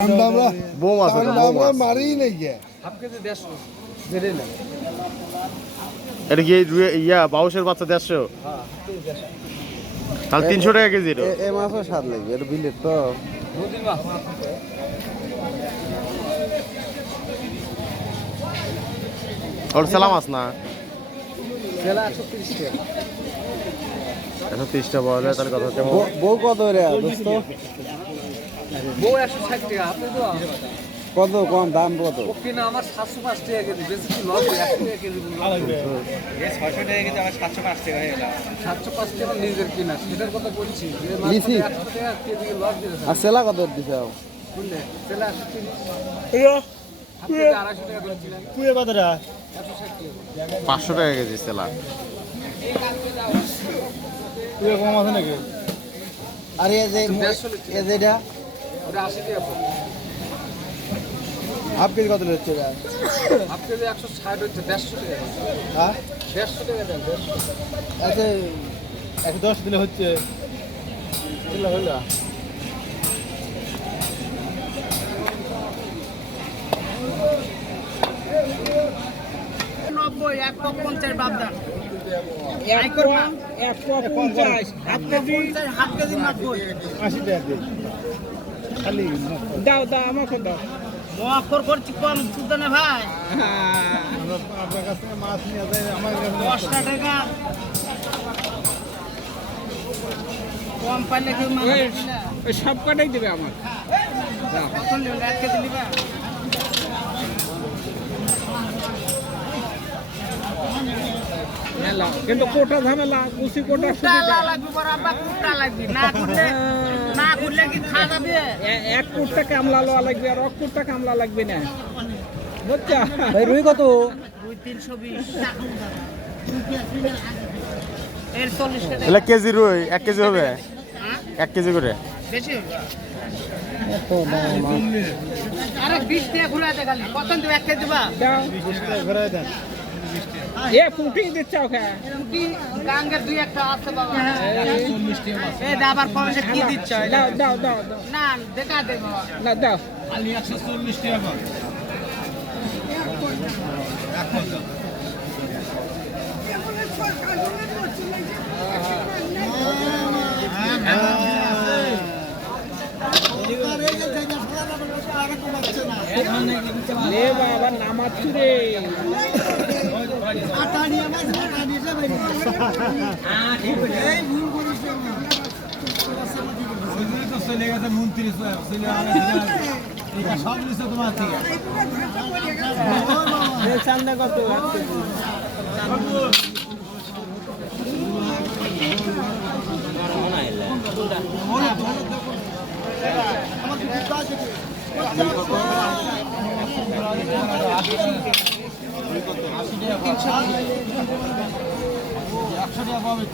bomb আছে আমরা মারি নাই গে এটা কি ইয়া বাউশের বাচ্চা 150 তাহলে 300 টাকা কেজি এ মাছও স্বাদ লাগবে এটা বিলেট তো ওর সালাম মাছ না সেলা 130 টাকা 130 টাকা বলে তাহলে কথা হচ্ছে বউ কত রে দোস্ত বউ 160 টাকা আপনি তো কত কম দাম কত কিনা আমার 705 টাকা কেজি বেশি কি লস 1 টাকা কেজি এই 600 টাকা কেজি আমার 705 টাকা হয়ে গেল 705 টাকা নিজের কিনা সেটার কথা বলছি যে মাছ 100 টাকা কেজি লস দিয়েছে আর সেলা কত দিছে বুঝলে সেলা 130 ইয়া আপনি 250 টাকা বলছিলেন কুয়ে কতটা 500 টাকা কেজি সেলা কুয়ে কম আছে নাকি আর এই যে যেটা ওটা 80 টাকা পড়ে হাফ কেজি কত হচ্ছে এটা হাফ কেজি 160 হচ্ছে 150 টাকা হ্যাঁ 150 টাকা দেন 150 আচ্ছা 110 দিলে হচ্ছে হলো হলো দাও দাও আমাকে দাও মকর করছি কম শুধু না ভাই আপনার কাছ থেকে মাছ নিয়ে যায় আমার কাছে 10 টাকা কম পাইলে কেউ মাছ সব কটাই দেবে আমার কত নেবেন 1 কেজি নিবা কিন্তু কোটা ঝামেলা কুচি কোটা কুটা লাগবে বরাবর কুটা লাগবে না করলে কি খাওয়া যাবে এক কোটটা কামলা লওয়া লাগবে আর এক কোটটা কামলা লাগবে না বুঝছা ভাই রুই কত 320 এর 40 টাকা এলা কেজি রুই 1 কেজি হবে 1 কেজি করে বেশি হবে আরে 20 টাকা ঘুরাতে খালি কত দেব 1 কেজি দিবা ঘরে দেন এ পুটি দিচ্ছ ওকে কি গাঙ্গের দুই একটা আছে বাবা এই দাবার পয়সা কি দিচ্ছ দাও দাও দাও দাও না দেখা দে বাবা না দাও খালি 140 টাকা লে বাবা নামাচ্ছি রে চলে গেছে 29 সব নিচ্ছে তোমার থেকে চান্দা কত একশো টাকা পাবে